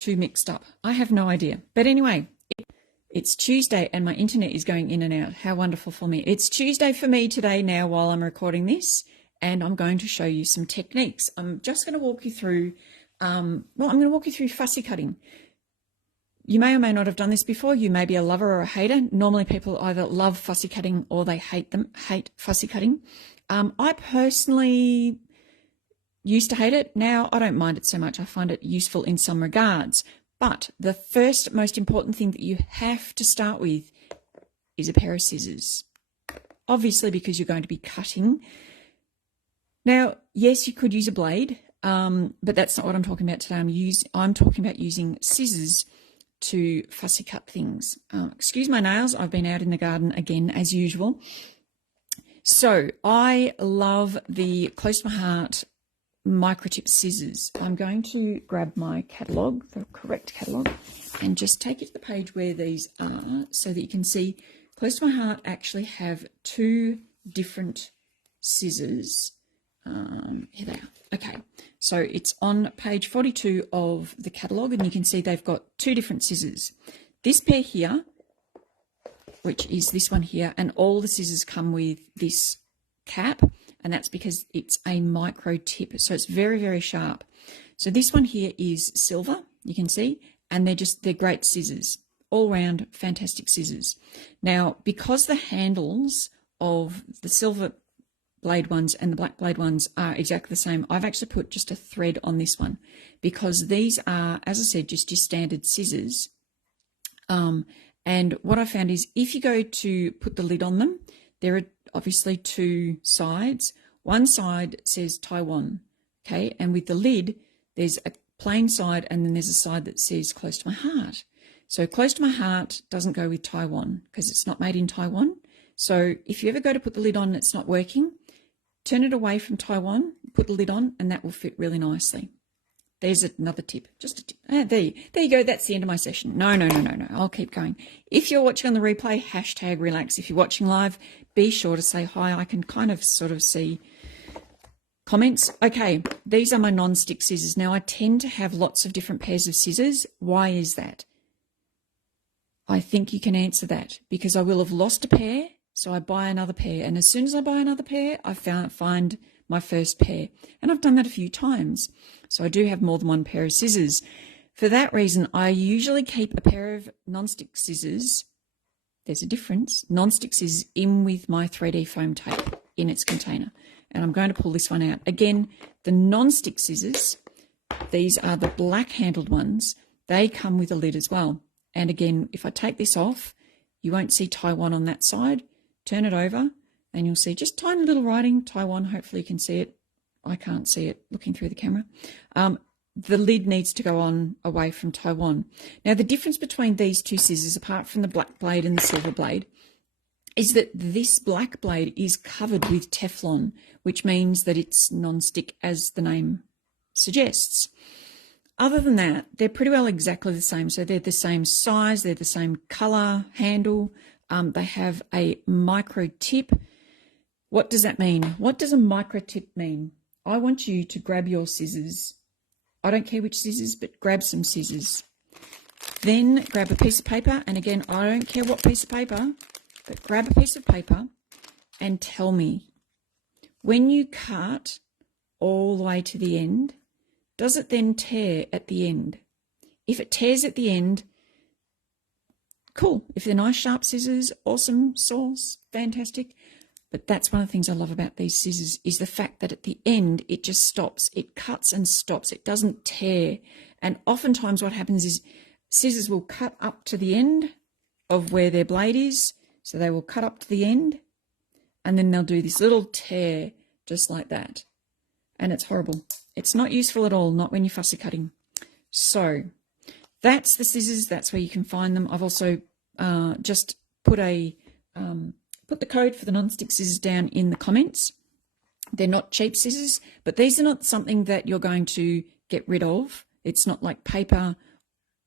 too mixed up. I have no idea. But anyway, it's Tuesday and my internet is going in and out. How wonderful for me. It's Tuesday for me today now while I'm recording this, and I'm going to show you some techniques. I'm just going to walk you through, I'm going to walk you through fussy cutting. You may or may not have done this before. You may be a lover or a hater. Normally people either love fussy cutting or they hate fussy cutting. I personally used to hate it. Now I don't mind it so much. I find it useful in some regards. But the first most important thing that you have to start with is a pair of scissors. Obviously, because you're going to be cutting. Now, yes, you could use a blade, but that's not what I'm talking about today. I'm talking about using scissors to fussy cut things. Excuse my nails. I've been out in the garden again, as usual. So I love the Close to My Heart microtip scissors. I'm going to grab my catalogue, the correct catalogue, and just take it to the page where these are so that you can see Close to My Heart actually have two different scissors. Here they are. Okay, so it's on page 42 of the catalogue, and you can see they've got two different scissors. This pair here, which is this one here, and all the scissors come with this cap, and that's because it's a micro tip, so it's very, very sharp. So this one here is silver, you can see, and they're great scissors, all round fantastic scissors. Now, because the handles of the silver blade ones and the black blade ones are exactly the same, I've actually put just a thread on this one because these are, as I said, just your standard scissors. And what I found is if you go to put the lid on them, there are obviously two sides. One side says Taiwan, okay, and with the lid, there's a plain side and then there's a side that says Close to My Heart. So Close to My Heart doesn't go with Taiwan because it's not made in Taiwan. So if you ever go to put the lid on and it's not working, turn it away from Taiwan, put the lid on, and that will fit really nicely. There's another tip, just a tip. There you go. That's the end of my session. No. I'll keep going. If you're watching on the replay, hashtag relax. If you're watching live, be sure to say hi. I can kind of sort of see comments. Okay, these are my non-stick scissors. Now, I tend to have lots of different pairs of scissors. Why is that? I think you can answer that because I will have lost a pair, so I buy another pair. And as soon as I buy another pair, I find my first pair. And I've done that a few times. So I do have more than one pair of scissors. For that reason, I usually keep a pair of non-stick scissors. There's a difference. Non-stick scissors in with my 3D foam tape in its container. And I'm going to pull this one out. Again, the non-stick scissors, these are the black handled ones. They come with a lid as well. And again, if I take this off, you won't see Taiwan on that side. Turn it over and you'll see just tiny little writing, Taiwan. Hopefully you can see it. I can't see it looking through the camera. The lid needs to go on away from Taiwan. Now, the difference between these two scissors, apart from the black blade and the silver blade, is that this black blade is covered with Teflon, which means that it's non-stick, as the name suggests. Other than that, they're pretty well exactly the same. So they're the same size, they're the same color, handle. They have a micro tip. What does that mean? What does a micro tip mean? I want you to grab your scissors. I don't care which scissors, but grab some scissors. Then grab a piece of paper. And again, I don't care what piece of paper, but grab a piece of paper and tell me, when you cut all the way to the end, does it then tear at the end? If it tears at the end, cool. If they're nice sharp scissors, awesome, sauce, fantastic. But that's one of the things I love about these scissors is the fact that at the end, it just stops. It cuts and stops. It doesn't tear. And oftentimes what happens is scissors will cut up to the end of where their blade is. So they will cut up to the end and then they'll do this little tear just like that. And it's horrible. It's not useful at all, not when you're fussy cutting. So that's the scissors. That's where you can find them. I've also just put the code for the non-stick scissors down in the comments. They're not cheap scissors, but these are not something that you're going to get rid of. It's not like paper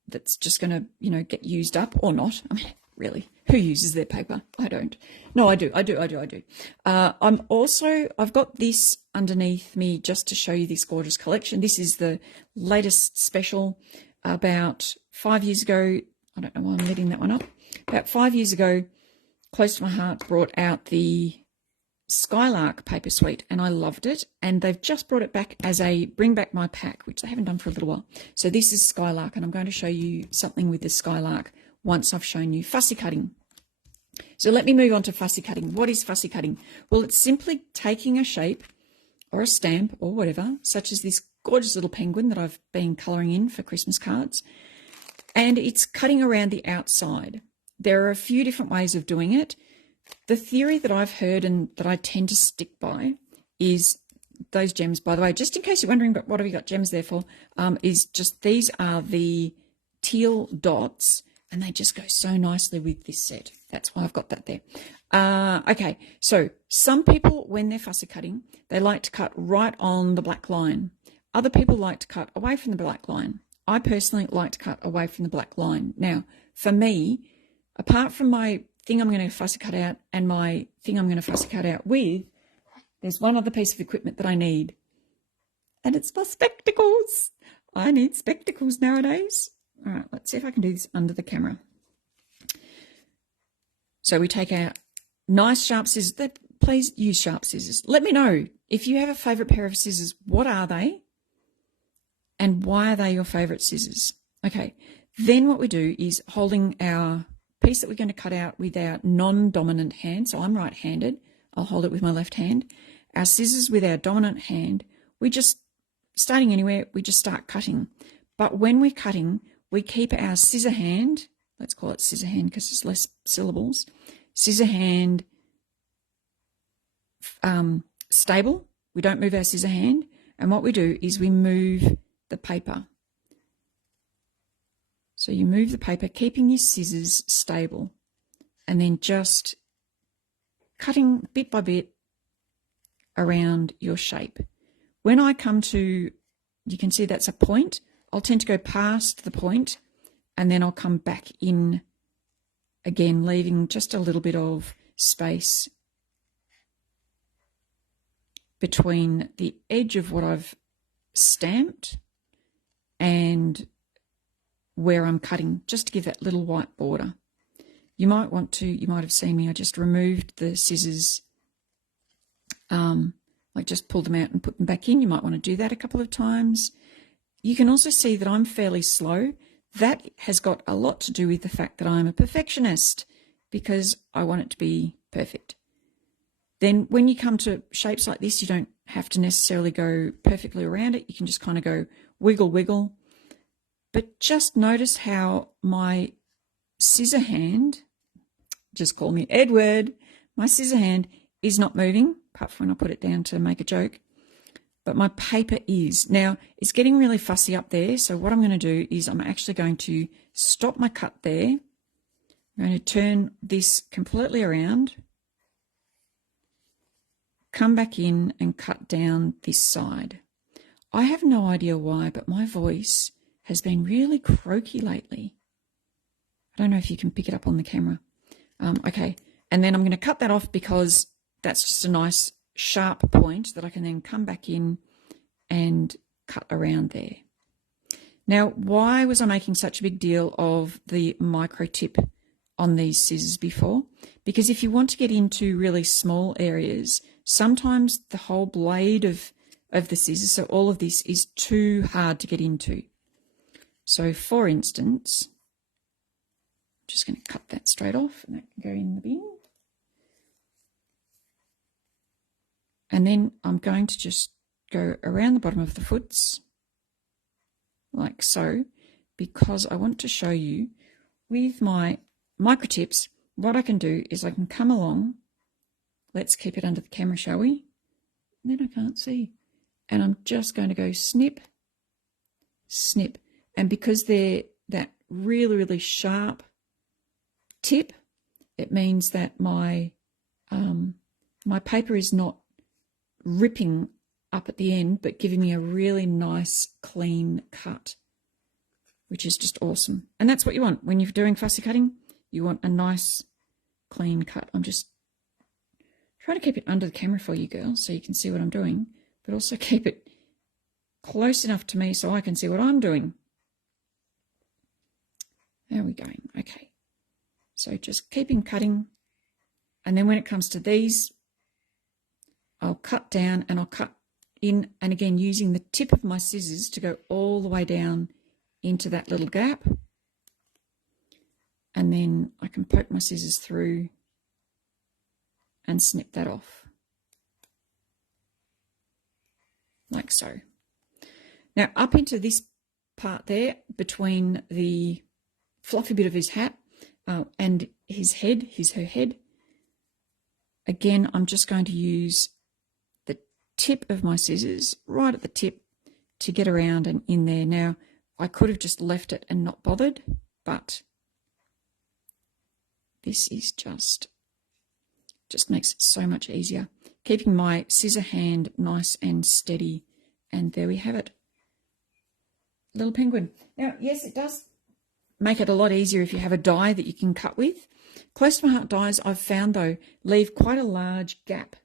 that's just going to, get used up or not. I mean, really, who uses their paper? I don't. No, I do. I've got this underneath me just to show you this gorgeous collection. This is the latest special. about 5 years ago, I don't know why I'm letting that one up, about 5 years ago, close to my heart, brought out the Skylark paper suite, and I loved it. And they've just brought it back as a bring back my pack, which they haven't done for a little while. So this is Skylark, and I'm going to show you something with the Skylark once I've shown you fussy cutting. So let me move on to fussy cutting. What is fussy cutting? Well, it's simply taking a shape or a stamp or whatever, such as this gorgeous little penguin that I've been colouring in for Christmas cards, and it's cutting around the outside. There are a few different ways of doing it. The theory that I've heard and that I tend to stick by is those gems, by the way, just in case you're wondering, but what have you got gems there for, is just these are the teal dots, and they just go so nicely with this set. That's why I've got that there. Okay, so some people, when they're fussy cutting, they like to cut right on the black line. Other people like to cut away from the black line. I personally like to cut away from the black line. Now, for me, apart from my thing I'm going to fussy cut out and my thing I'm going to fussy cut out with, there's one other piece of equipment that I need, and it's my spectacles. I need spectacles nowadays. All right, let's see if I can do this under the camera. So we take our nice sharp scissors. Please use sharp scissors. Let me know if you have a favourite pair of scissors. What are they? And why are they your favourite scissors? Okay, then what we do is holding our piece that we're going to cut out with our non-dominant hand. So I'm right-handed. I'll hold it with my left hand. Our scissors with our dominant hand. We just, starting anywhere, we just start cutting. But when we're cutting, we keep our scissor hand, let's call it scissor hand because it's less syllables, scissor hand stable. We don't move our scissor hand. And what we do is we move the paper. So you move the paper, keeping your scissors stable, and then just cutting bit by bit around your shape. When I come to, you can see that's a point, I'll tend to go past the point and then I'll come back in again, leaving just a little bit of space between the edge of what I've stamped and where I'm cutting, just to give that little white border. You might have seen me, I just removed the scissors, like just pulled them out and put them back in. You might want to do that a couple of times. You can also see that I'm fairly slow. That has got a lot to do with the fact that I'm a perfectionist, because I want it to be perfect. Then when you come to shapes like this, you don't have to necessarily go perfectly around it. You can just kind of go wiggle, wiggle. But just notice how my scissor hand, just call me Edward, my scissor hand is not moving, apart from when I put it down to make a joke, but my paper is. Now, it's getting really fussy up there, so what I'm going to do is I'm actually going to stop my cut there. I'm going to turn this completely around, come back in and cut down this side. I have no idea why, but my voice has been really croaky lately. I don't know if you can pick it up on the camera. Okay, and then I'm going to cut that off because that's just a nice sharp point that I can then come back in and cut around there. Now, why was I making such a big deal of the micro tip on these scissors before? Because if you want to get into really small areas, sometimes the whole blade of the scissors, so all of this, is too hard to get into. So for instance, I'm just going to cut that straight off and that can go in the bin. And then I'm going to just go around the bottom of the foots like so, because I want to show you with my micro tips, what I can do is I can come along. Let's keep it under the camera, shall we? And then I can't see. And I'm just going to go snip, snip. And because they're that really, really sharp tip, it means that my my paper is not ripping up at the end, but giving me a really nice, clean cut, which is just awesome. And that's what you want when you're doing fussy cutting. You want a nice, clean cut. I'm just trying to keep it under the camera for you girls so you can see what I'm doing, but also keep it close enough to me so I can see what I'm doing. How are we going? Okay. So just keeping cutting. And then when it comes to these, I'll cut down and I'll cut in, and again using the tip of my scissors to go all the way down into that little gap. And then I can poke my scissors through and snip that off. Like so. Now up into this part there between the fluffy bit of his hat and his head, her head, again, I'm just going to use the tip of my scissors right at the tip to get around and in there. Now, I could have just left it and not bothered, but this is just makes it so much easier. Keeping my scissor hand nice and steady, and there we have it. Little penguin. Now, yes, it does make it a lot easier if you have a die that you can cut with. Close to my heart dies, I've found though, leave quite a large gap.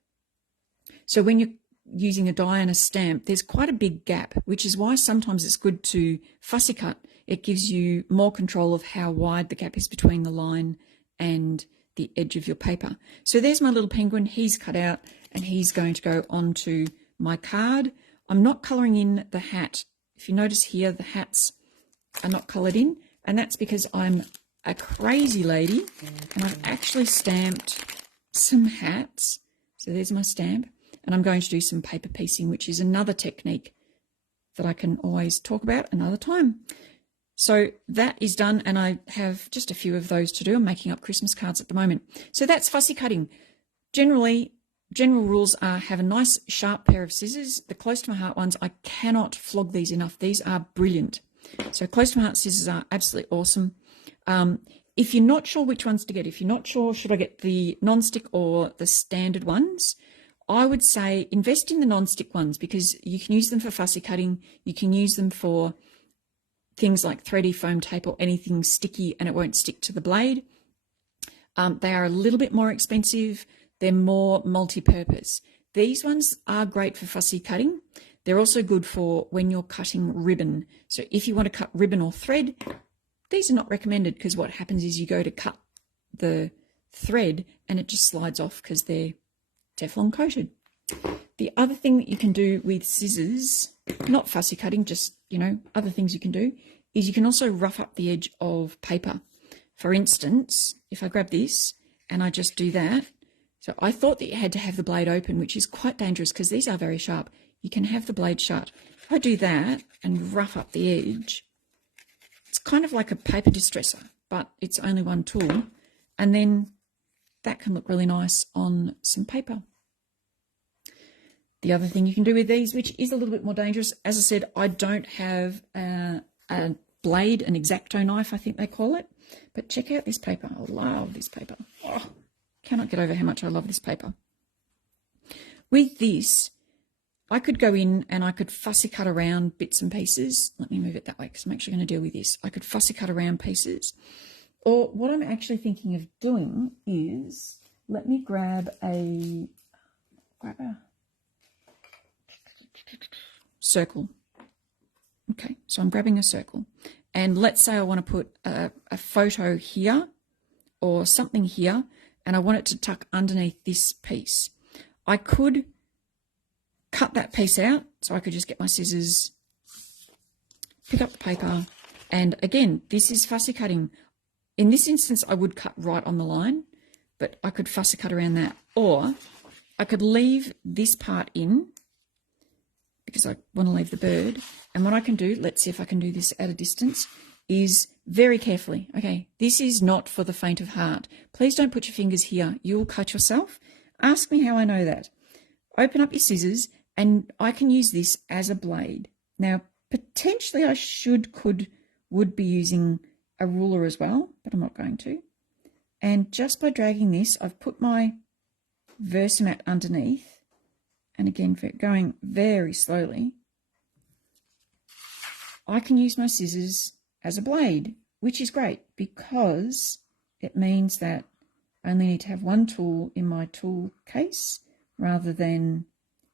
So when you're using a die and a stamp, there's quite a big gap, which is why sometimes it's good to fussy cut. It gives you more control of how wide the gap is between the line and the edge of your paper. So there's my little penguin. He's cut out and he's going to go onto my card. I'm not colouring in the hat. If you notice here, the hats are not coloured in, and that's because I'm a crazy lady and I've actually stamped some hats. So there's my stamp, and I'm going to do some paper piecing, which is another technique that I can always talk about another time. So that is done, and I have just a few of those to do. I'm making up Christmas cards at the moment. So that's fussy cutting. General rules are have a nice sharp pair of scissors. The close to my heart ones, I cannot flog these enough. These are brilliant. So close to my heart scissors are absolutely awesome. If you're not sure which ones to get, if you're not sure, should I get the non-stick or the standard ones, I would say invest in the non-stick ones, because you can use them for fussy cutting. You can use them for things like 3D foam tape or anything sticky, and it won't stick to the blade. They are a little bit more expensive. They're more multi-purpose. These ones are great for fussy cutting. They're also good for when you're cutting ribbon. So if you want to cut ribbon or thread, these are not recommended, because what happens is you go to cut the thread and it just slides off because they're Teflon coated. The other thing that you can do with scissors, not fussy cutting, just, other things you can do, is you can also rough up the edge of paper. For instance, if I grab this and I just do that, so I thought that you had to have the blade open, which is quite dangerous because these are very sharp. You can have the blade shut. If I do that and rough up the edge, it's kind of like a paper distresser, but it's only one tool. And then that can look really nice on some paper. The other thing you can do with these, which is a little bit more dangerous, as I said, I don't have a blade, an X-Acto knife, I think they call it. But check out this paper. I love this paper. Oh, cannot get over how much I love this paper. With this, I could go in and I could fussy cut around bits and pieces. Let me move it that way because I'm actually going to deal with this. I could fussy cut around pieces. Or what I'm actually thinking of doing is, let me grab a circle. Okay, so I'm grabbing a circle. And let's say I want to put a photo here or something here, and I want it to tuck underneath this piece. I could cut that piece out, so I could just get my scissors, pick up the paper, and again, this is fussy cutting. In this instance, I would cut right on the line, but I could fussy cut around that. Or I could leave this part in because I want to leave the bird. And what I can do, let's see if I can do this at a distance, is very carefully. Okay, this is not for the faint of heart. Please don't put your fingers here. You will cut yourself. Ask me how I know that. Open up your scissors, and I can use this as a blade. Now, potentially I would be using a ruler as well, but I'm not going to. And just by dragging this, I've put my Versamat underneath. And again, for going very slowly, I can use my scissors as a blade, which is great because it means that I only need to have one tool in my tool case rather than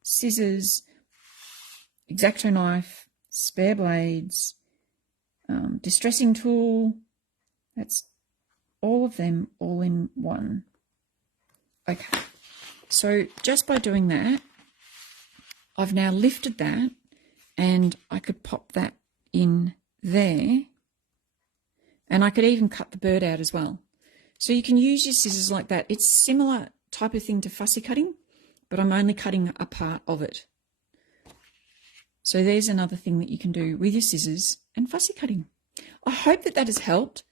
scissors, X-Acto knife, spare blades, distressing tool, That's all of them all in one. Okay, so just by doing that, I've now lifted that, and I could pop that in there, and I could even cut the bird out as well. So you can use your scissors like that. It's similar type of thing to fussy cutting, but I'm only cutting a part of it. So there's another thing that you can do with your scissors and fussy cutting. I hope that that has helped.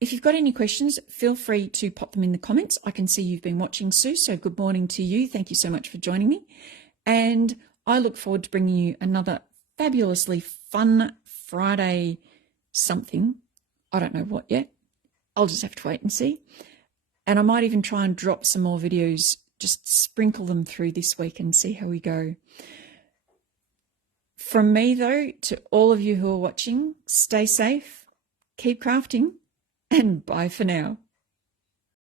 If you've got any questions, feel free to pop them in the comments. I can see you've been watching, Sue, so good morning to you. Thank you so much for joining me. And I look forward to bringing you another fabulously fun Friday something. I don't know what yet. I'll just have to wait and see. And I might even try and drop some more videos, just sprinkle them through this week and see how we go. From me, though, to all of you who are watching, stay safe, keep crafting, and bye for now.